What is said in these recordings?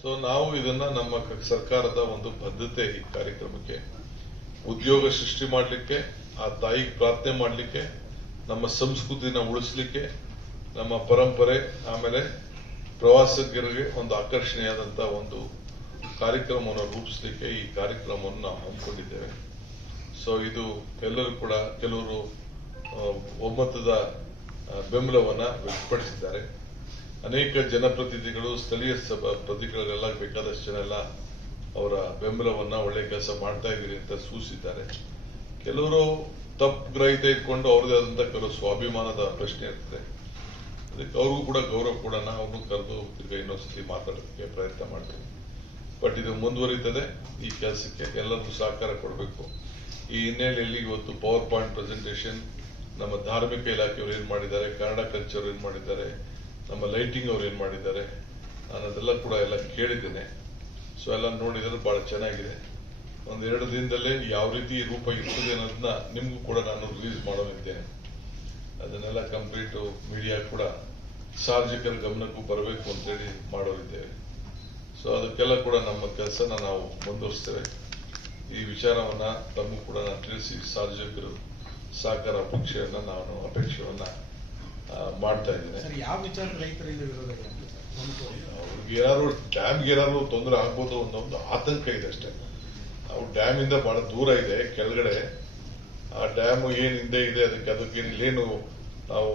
So ನಾವು ಇದನ್ನ ನಮ್ಮ ಸರ್ಕಾರದ ಒಂದು ಬದ್ಧತೆ ಈ ಕಾರ್ಯಕ್ರಮಕ್ಕೆ ಉದ್ಯೋಗ ಸೃಷ್ಟಿ ಮಾಡಲಿಕ್ಕೆ, ಆ ತಾಯಿಗೆ ಪ್ರಾರ್ಥನೆ ಮಾಡಲಿಕ್ಕೆ, ನಮ್ಮ ಸಂಸ್ಕೃತಿನ ಉಳಿಸಲಿಕ್ಕೆ, ನಮ್ಮ ಪರಂಪರೆ, ಆಮೇಲೆ ಪ್ರವಾಸಿಗರಿಗೆ ಒಂದು ಆಕರ್ಷಣೆಯಾದಂತಹ ಒಂದು ಕಾರ್ಯಕ್ರಮವನ್ನು ರೂಪಿಸಲಿಕ್ಕೆ ಈ ಕಾರ್ಯಕ್ರಮವನ್ನು ನಾವು ಹಮ್ಮಿಕೊಂಡಿದ್ದೇವೆ. ಸೊ ಇದು ಎಲ್ಲರೂ ಕೂಡ ಕೆಲವರು ಒಮ್ಮತದ ಬೆಂಬಲವನ್ನ ವ್ಯಕ್ತಪಡಿಸಿದ್ದಾರೆ. ಅನೇಕ ಜನಪ್ರತಿನಿಧಿಗಳು, ಸ್ಥಳೀಯ ಪ್ರತಿನಿಧಿಗಳೆಲ್ಲ ಬೇಕಾದಷ್ಟು ಜನ ಎಲ್ಲ ಅವರ ಬೆಂಬಲವನ್ನ ಒಳ್ಳೆ ಕೆಲಸ ಮಾಡ್ತಾ ಇದ್ದೀರಿ ಅಂತ ಸೂಚಿಸಿದ್ದಾರೆ. ಕೆಲವರು ತಪ್ಪು ಗ್ರಹಿತ ಇಟ್ಕೊಂಡು ಅವ್ರದೇ ಆದಂತಹ ಕೆಲವು ಸ್ವಾಭಿಮಾನದ ಪ್ರಶ್ನೆ ಇರ್ತದೆ. ಅದಕ್ಕೆ ಅವ್ರಿಗೂ ಕೂಡ ಗೌರವ ಕೊಡೋಣ, ಅವ್ರನ್ನೂ ಕರೆದು ಇನ್ನೊಂದ್ಸತಿ ಮಾತಾಡೋದಕ್ಕೆ ಪ್ರಯತ್ನ ಮಾಡ್ತೀವಿ. ಬಟ್ ಇದು ಮುಂದುವರಿತದೆ. ಈ ಕೆಲಸಕ್ಕೆ ಎಲ್ಲರೂ ಸಹಕಾರ ಕೊಡಬೇಕು. ಈ ಹಿನ್ನೆಲೆಯಲ್ಲಿ ಇವತ್ತು ಪವರ್ ಪಾಯಿಂಟ್ ಪ್ರೆಸೆಂಟೇಷನ್ ನಮ್ಮ ಧಾರ್ಮಿಕ ಇಲಾಖೆಯವರು ಏನ್ ಮಾಡಿದ್ದಾರೆ, ಕನ್ನಡ ಕಲ್ಚರ್ ಏನ್ ಮಾಡಿದ್ದಾರೆ, ನಮ್ಮ ಲೈಟಿಂಗ್ ಅವ್ರು ಏನ್ ಮಾಡಿದ್ದಾರೆ, ನಾನು ಅದೆಲ್ಲ ಕೂಡ ಎಲ್ಲ ಕೇಳಿದ್ದೇನೆ. ಸೊ ಎಲ್ಲ ನೋಡಿದ್ರೆ ಬಹಳ ಚೆನ್ನಾಗಿದೆ. ಒಂದೆರಡು ದಿನದಲ್ಲೇ ಯಾವ ರೀತಿ ರೂಪ ಇರ್ತದೆ ಅನ್ನೋದನ್ನ ನಿಮ್ಗೂ ಕೂಡ ನಾನು ರಿಲೀಸ್ ಮಾಡೋನಿದ್ದೇನೆ. ಅದನ್ನೆಲ್ಲ ಕಂಪ್ಲೀಟ್ ಮೀಡಿಯಾ ಕೂಡ ಸಾರ್ವಜನಿಕರ ಗಮನಕ್ಕೂ ಬರಬೇಕು ಅಂತೇಳಿ ಮಾಡೋರಿದ್ದೇವೆ. ಸೊ ಅದಕ್ಕೆಲ್ಲ ಕೂಡ ನಮ್ಮ ಕೆಲಸನ ನಾವು ಮುಂದುವರಿಸ್ತೇವೆ. ಈ ವಿಚಾರವನ್ನ ತಮಗೂ ಕೂಡ ನಾನು ತಿಳಿಸಿ ಸಾರ್ವಜನಿಕರು ಸಹಕಾರ ಅಪೇಕ್ಷೆಯನ್ನ ಮಾಡ್ತಾ ಇದ್ದೇನೆ. ಅವ್ರಿಗೆ ಏನಾದ್ರು ಡ್ಯಾಮ್ಗೆ ಏನಾದ್ರು ತೊಂದರೆ ಆಗ್ಬೋದು ಅನ್ನೋ ಒಂದು ಆತಂಕ ಇದೆ ಅಷ್ಟೇ. ನಾವು ಡ್ಯಾಮ್ ಇಂದ ಬಹಳ ದೂರ ಇದೆ ಕೆಳಗಡೆ. ಆ ಡ್ಯಾಮ್ ಏನ್ ಹಿಂದೆ ಇದೆ ಅದಕ್ಕೆ ಇಲ್ಲೇನು ನಾವು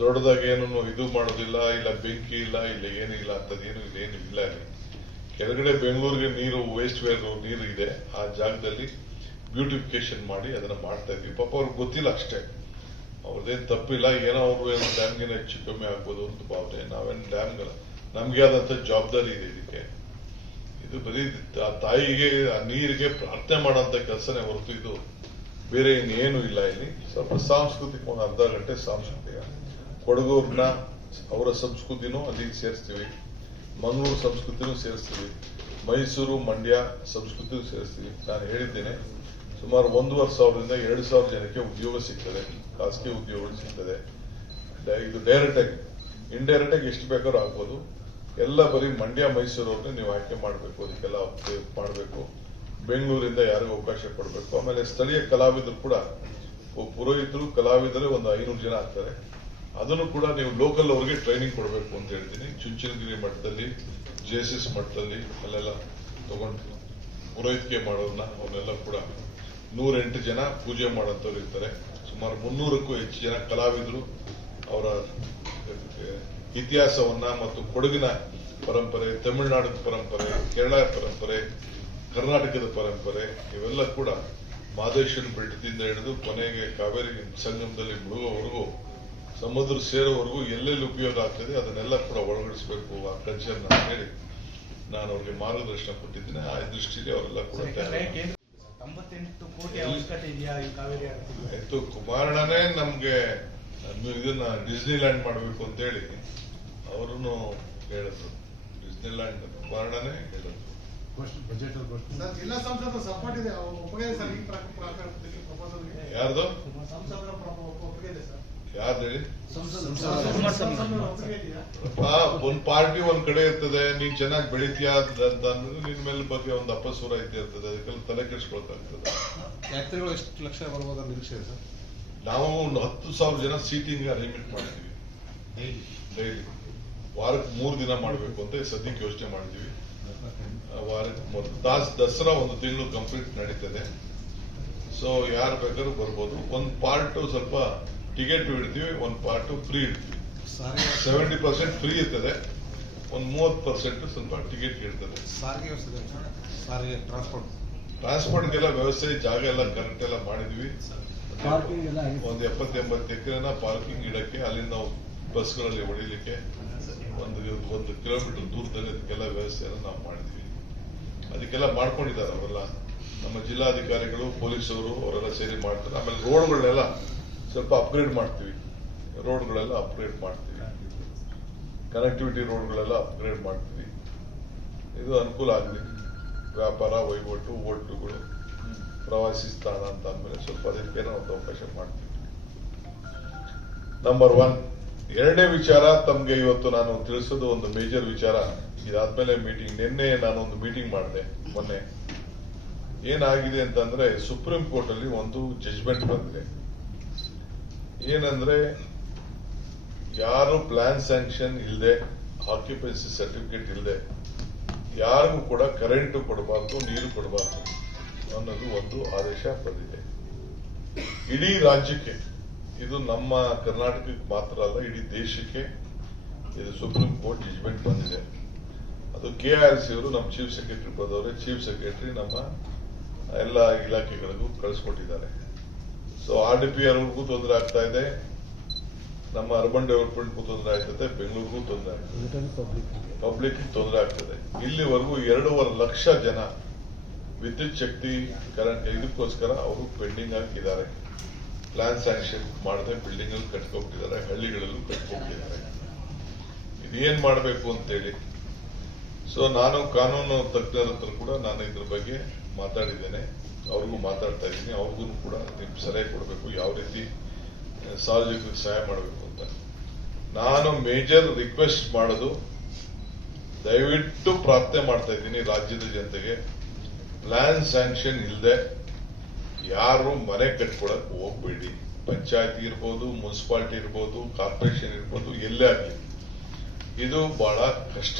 ದೊಡ್ಡದಾಗಿ ಏನು ಇದು ಮಾಡೋದಿಲ್ಲ, ಇಲ್ಲ ಬೆಂಕಿ ಇಲ್ಲ, ಇಲ್ಲ ಏನಿಲ್ಲ ಅಂತದೇನು ಇಲ್ಲೇನು ಇಲ್ಲ. ಅಲ್ಲಿ ಕೆಳಗಡೆ ಬೆಂಗಳೂರಿಗೆ ನೀರು ವೇಸ್ಟ್ ವೇರ್ ನೀರು ಇದೆ. ಆ ಜಾಗದಲ್ಲಿ ಬ್ಯೂಟಿಫಿಕೇಶನ್ ಮಾಡಿ ಅದನ್ನ ಮಾಡ್ತಾ ಇದ್ವಿ. ಪಾಪ ಅವ್ರಿಗೆ ಗೊತ್ತಿಲ್ಲ ಅಷ್ಟೇ, ಅವ್ರದ್ದೇನು ತಪ್ಪಿಲ್ಲ. ಏನೋ ಅವರು ಏನೋ ಡ್ಯಾಮ್ಗೇನೋ ಹೆಚ್ಚು ಕಮ್ಮಿ ಆಗ್ಬೋದು ಅಂತ ಭಾವನೆ. ನಾವೇನು ಡ್ಯಾಮ್ಗಳ ನಮ್ಗೆ ಆದಂತ ಜವಾಬ್ದಾರಿ ಇದೆ ಇದಕ್ಕೆ. ಇದು ಬರೀ ಆ ತಾಯಿಗೆ, ಆ ನೀರಿಗೆ ಪ್ರಾರ್ಥನೆ ಮಾಡೋಂಥ ಕೆಲಸನೇ ಹೊರತು ಇದು ಬೇರೆ ಇನ್ನೇನು ಇಲ್ಲ. ಇಲ್ಲಿ ಸ್ವಲ್ಪ ಸಾಂಸ್ಕೃತಿಕ ಒಂದು ಅರ್ಧ ಗಂಟೆ ಸಾಂಸ್ಕೃತಿಕ ಕೊಡಗೂರ್ನ ಅವರ ಸಂಸ್ಕೃತಿನೂ ಅಲ್ಲಿಗೆ ಸೇರಿಸ್ತೀವಿ, ಮಂಗಳೂರು ಸಂಸ್ಕೃತಿನೂ ಸೇರಿಸ್ತೀವಿ, ಮೈಸೂರು ಮಂಡ್ಯ ಸಂಸ್ಕೃತಿನೂ ಸೇರಿಸ್ತೀವಿ. ನಾನು ಹೇಳಿದ್ದೇನೆ, ಸುಮಾರು 1,500ರಿಂದ 2,000 ಜನಕ್ಕೆ ಉದ್ಯೋಗ ಸಿಗ್ತದೆ, ಖಾಸಗಿ ಉದ್ಯೋಗಗಳು ಸಿಗ್ತದೆ. ಇದು ಡೈರೆಕ್ಟ್ ಆಗಿ, ಇಂಡೈರೆಕ್ಟ್ ಆಗಿ ಎಷ್ಟು ಬೇಕಾದ್ರೂ ಆಗ್ಬೋದು. ಎಲ್ಲ ಬರೀ ಮಂಡ್ಯ ಮೈಸೂರವ್ರನ್ನೇ ನೀವು ಆಯ್ಕೆ ಮಾಡಬೇಕು, ಅದಕ್ಕೆಲ್ಲ ಮಾಡಬೇಕು. ಬೆಂಗಳೂರಿಂದ ಯಾರಿಗೂ ಅವಕಾಶ ಕೊಡಬೇಕು. ಆಮೇಲೆ ಸ್ಥಳೀಯ ಕಲಾವಿದರು ಕೂಡ, ಪುರೋಹಿತರು ಕಲಾವಿದರು ಒಂದು 500 ಜನ ಆಗ್ತಾರೆ. ಅದನ್ನು ಕೂಡ ನೀವು ಲೋಕಲ್ ಅವ್ರಿಗೆ ಟ್ರೈನಿಂಗ್ ಕೊಡಬೇಕು ಅಂತ ಹೇಳ್ತೀನಿ. ಚುಂಚನಗಿರಿ ಮಠದಲ್ಲಿ, JSS ಮಠದಲ್ಲಿ ಅಲ್ಲೆಲ್ಲ ತಗೊಂಡು ಪುರೋಹಿತಿಕೆ ಮಾಡೋರ್ನ ಅವನ್ನೆಲ್ಲ ಕೂಡ 108 ಜನ ಪೂಜೆ ಮಾಡೋಂಥವ್ರು ಇರ್ತಾರೆ. ಸುಮಾರು 300ಕ್ಕೂ ಹೆಚ್ಚು ಜನ ಕಲಾವಿದರು ಅವರ ಇತಿಹಾಸವನ್ನ ಮತ್ತು ಕೊಡಗಿನ ಪರಂಪರೆ, ತಮಿಳುನಾಡು ಪರಂಪರೆ, ಕೇರಳ ಪರಂಪರೆ, ಕರ್ನಾಟಕದ ಪರಂಪರೆ ಇವೆಲ್ಲ ಕೂಡ ಮಹದೇಶ್ವರನ ಬೆಟ್ಟದಿಂದ ಹಿಡಿದು ಕೊನೆಗೆ ಕಾವೇರಿ ಸಂಗಮದಲ್ಲಿ ಮುಳುಗೋವರೆಗೂ, ಸಮುದ್ರ ಸೇರೋವರೆಗೂ ಎಲ್ಲೆಲ್ಲಿ ಉಪಯೋಗ ಆಗ್ತದೆ ಅದನ್ನೆಲ್ಲ ಕೂಡ ಒಳಗಡಿಸಬೇಕು ಆ ಕಲ್ಚರ್ನ ಹೇಳಿ ನಾನು ಅವ್ರಿಗೆ ಮಾರ್ಗದರ್ಶನ ಕೊಟ್ಟಿದ್ದೀನಿ. ಆ ದೃಷ್ಟಿಯಲ್ಲಿ ಅವರೆಲ್ಲ ಕೂಡ ಆಯ್ತು. ಕುಮಾರಣ್ಣನೇ ನಮ್ಗೆ ಇದನ್ನ ಡಿಸ್ನಿಲ್ಯಾಂಡ್ ಮಾಡಬೇಕು ಅಂತ ಹೇಳಿ ಅವರನ್ನು ಹೇಳಿದ್ರು. ಡಿಸ್ನಿಲ್ಯಾಂಡ್ ಕುಮಾರಣ್ಣನೇ ಹೇಳಿದ್ರು. ಜಿಲ್ಲಾ ಸಂಸದರ ಸಪೋರ್ಟ್ ಇದೆ, ಒಪ್ಪಿಗೆ ಸರ್. ಈ ಯಾರ್ದು ಒಪ್ಪಿಗೆ ಸರ್? ಯಾರ್ದು ಹೇಳಿ? ಒಂದ್ ಪಾರ್ಟಿ ಒಂದ್ ಕಡೆ ಇರ್ತದೆ. ನೀನ್ ಚೆನ್ನಾಗಿ ಬೆಳಿತೀಯ ಅಂತ ಅಂದ್ರೆ ನಿನ್ ಮೇಲೆ ಬಗ್ಗೆ ಒಂದು ಅಪಸ್ವರ ಇದ್ದೇ ಇರ್ತದೆ. ಅದಕ್ಕೆಲ್ಲ ತಲೆ ಕೆಡಿಸ್ಕೊಳ್ಕಾಗ್ತದೆ. ಯಾತ್ರಿಗಳು ಎಷ್ಟು ಲಕ್ಷ ಬರ್ಬೋದ ನಿರೀಕ್ಷೆ ಇದೆ ಸರ್? ನಾವು ಒಂದು 10,000 ಜನ ಸೀಟಿಂಗ್ ಅರೇಂಜ್ಮೆಂಟ್ ಮಾಡಿದೀವಿ. ಡೈಲಿ ವಾರಕ್ಕೆ 3 ದಿನ ಮಾಡಬೇಕು ಅಂತ ಸದ್ಯಕ್ಕೆ ಯೋಚನೆ ಮಾಡಿದೀವಿ. ವಾರಕ್ಕೆ ದಸರಾ ಒಂದು ತಿಂಗಳು ಕಂಪ್ಲೀಟ್ ನಡೀತದೆ. ಸೊ ಯಾರು ಬೇಕಾದ್ರೂ ಬರ್ಬೋದು. ಒಂದ್ ಪಾರ್ಟ್ ಸ್ವಲ್ಪ ಟಿಕೆಟ್ ಇಡ್ತೀವಿ, ಒಂದ್ ಪಾರ್ಟ್ ಫ್ರೀ ಇಡ್ತೀವಿ. 70% ಫ್ರೀ ಇರ್ತದೆ, ಒಂದ್ 30% ಸ್ವಲ್ಪ ಟಿಕೆಟ್ ಇರ್ತದೆ. ಸಾರಿಗೆ ಟ್ರಾನ್ಸ್ಪೋರ್ಟ್ಗೆಲ್ಲ ವ್ಯವಸ್ಥೆ, ಜಾಗ ಎಲ್ಲ ಕರೆಕ್ಟ್ ಎಲ್ಲ ಮಾಡಿದ್ವಿ. ಒಂದು 70-80 ಎಕರೆನ ಪಾರ್ಕಿಂಗ್ ಇಡಕ್ಕೆ, ಅಲ್ಲಿಂದ ಬಸ್ಗಳಲ್ಲಿ ಹೊಡಿಲಿಕ್ಕೆ 1 ಕಿಲೋಮೀಟರ್ ದೂರದಲ್ಲಿ ಅದಕ್ಕೆಲ್ಲ ವ್ಯವಸ್ಥೆಯನ್ನು ನಾವು ಮಾಡಿದ್ವಿ. ಅದಕ್ಕೆಲ್ಲ ಮಾಡ್ಕೊಂಡಿದ್ದಾರೆ ಅವರೆಲ್ಲ. ನಮ್ಮ ಜಿಲ್ಲಾಧಿಕಾರಿಗಳು, ಪೊಲೀಸವರು ಅವರೆಲ್ಲ ಸೇರಿ ಮಾಡ್ತಾರೆ. ಆಮೇಲೆ ರೋಡ್ಗಳನ್ನೆಲ್ಲ ಸ್ವಲ್ಪ ಅಪ್ಗ್ರೇಡ್ ಮಾಡ್ತೀವಿ. ಕನೆಕ್ಟಿವಿಟಿ ರೋಡ್ಗಳೆಲ್ಲ ಅಪ್ಗ್ರೇಡ್ ಮಾಡ್ತೀವಿ. ಇದು ಅನುಕೂಲ ಆಗಲಿ. ವ್ಯಾಪಾರ ವಹಿವಾಟು, ಓಟುಗಳು, ಪ್ರವಾಸಿ ಸ್ಥಾನ ಅಂತ ಅಂದ್ಮೇಲೆ ಸ್ವಲ್ಪ ಅದಕ್ಕೇನೋ ಒಂದು ಅವಕಾಶ ಮಾಡ್ತೀವಿ. ನಂಬರ್ 1 ಎರಡನೇ ವಿಚಾರ ತಮ್ಗೆ ಇವತ್ತು ನಾನು ತಿಳಿಸೋದು ಒಂದು ಮೇಜರ್ ವಿಚಾರ. ಇದಾದ್ಮೇಲೆ ಮೀಟಿಂಗ್, ನಿನ್ನೆ ನಾನೊಂದು ಮೀಟಿಂಗ್ ಮಾಡಿದೆ ಮೊನ್ನೆ. ಏನಾಗಿದೆ ಅಂತಂದ್ರೆ ಸುಪ್ರೀಂ ಕೋರ್ಟ್ ಅಲ್ಲಿ ಒಂದು ಜಜ್ಮೆಂಟ್ ಬಂದಿದೆ. ಏನಂದ್ರೆ ಯಾರು ಪ್ಲಾನ್ ಸ್ಯಾಂಕ್ಷನ್ ಇಲ್ಲದೆ, ಆಕ್ಯುಪೆನ್ಸಿ ಸರ್ಟಿಫಿಕೇಟ್ ಇಲ್ಲದೆ ಯಾರಿಗೂ ಕೂಡ ಕರೆಂಟ್ ಕೊಡಬಾರ್ದು, ನೀರು ಕೊಡಬಾರ್ದು ಅನ್ನೋದು ಒಂದು ಆದೇಶ ಬಂದಿದೆ ಇಡೀ ರಾಜ್ಯಕ್ಕೆ. ಇದು ನಮ್ಮ ಕರ್ನಾಟಕಕ್ಕೆ ಮಾತ್ರ ಅಲ್ಲ, ಇಡೀ ದೇಶಕ್ಕೆ ಇದು ಸುಪ್ರೀಂ ಕೋರ್ಟ್ ಜಜ್ಮೆಂಟ್ ಬಂದಿದೆ. ಅದು KRC ಅವರು ನಮ್ಮ ಚೀಫ್ ಸೆಕ್ರೆಟರಿ ಪದವರೇ, ಚೀಫ್ ಸೆಕ್ರೆಟರಿ ನಮ್ಮ ಎಲ್ಲ ಇಲಾಖೆಗಳಿಗೂ ಕಳಿಸ್ಕೊಟ್ಟಿದ್ದಾರೆ. ಸೊ RDPR ಅವ್ರಿಗೂ ತೊಂದರೆ ಆಗ್ತಾ ಇದೆ, ನಮ್ಮ ಅರ್ಬನ್ ಡೆವಲಪ್ಮೆಂಟ್ಗೂ ತೊಂದರೆ ಆಗ್ತದೆ, ಬೆಂಗಳೂರಿಗೂ ತೊಂದರೆ ಆಗ್ತದೆ, ಪಬ್ಲಿಕ್ ತೊಂದರೆ ಆಗ್ತದೆ. ಇಲ್ಲಿವರೆಗೂ 2.5 ಲಕ್ಷ ಜನ ವಿದ್ಯುತ್ ಶಕ್ತಿ ಕರೆಂಟ್ ಇದಕ್ಕೋಸ್ಕರ ಅವರು ಪೆಂಡಿಂಗ್ ಆಗಿದ್ದಾರೆ. ಪ್ಲಾನ್ ಸ್ಯಾಂಕ್ಷನ್ ಮಾಡದೆ ಬಿಲ್ಡಿಂಗ್ ಅಲ್ಲಿ ಕಟ್ಕೊಬಿಟ್ಟಿದ್ದಾರೆ, ಹಳ್ಳಿಗಳಲ್ಲೂ ಕಟ್ಕೊಬಿಟ್ಟಿದ್ದಾರೆ. ಇದೇನ್ ಮಾಡಬೇಕು ಅಂತೇಳಿ. ಸೊ ನಾನು ಕಾನೂನು ತಜ್ಞರ ಹತ್ರ ಕೂಡ ನಾನು ಇದ್ರ ಬಗ್ಗೆ ಮಾತಾಡಿದ್ದೇನೆ, ಅವ್ರಿಗೂ ಮಾತಾಡ್ತಾ ಇದ್ದೀನಿ. ಅವ್ರಿಗೂ ಕೂಡ ನೀವು ಸಲಹೆ ಕೊಡಬೇಕು, ಯಾವ ರೀತಿ ಸಾರ್ವಜನಿಕರಿಗೆ ಸಹಾಯ ಮಾಡಬೇಕು ಅಂತ. ನಾನು ಮೇಜರ್ ರಿಕ್ವೆಸ್ಟ್ ಮಾಡೋದು, ದಯವಿಟ್ಟು ಪ್ರಾರ್ಥನೆ ಮಾಡ್ತಾ ಇದ್ದೀನಿ ರಾಜ್ಯದ ಜನತೆಗೆ, ಪ್ಲಾನ್ ಸ್ಯಾಂಕ್ಷನ್ ಇಲ್ಲದೆ ಯಾರು ಮನೆ ಕಟ್ಕೊಳಕ್ ಹೋಗ್ಬೇಡಿ. ಪಂಚಾಯತಿ ಇರ್ಬೋದು, ಮುನ್ಸಿಪಾಲಿಟಿ ಇರ್ಬೋದು, ಕಾರ್ಪೊರೇಷನ್ ಇರ್ಬೋದು, ಎಲ್ಲೇ ಆಗಲಿ ಇದು ಬಹಳ ಕಷ್ಟ.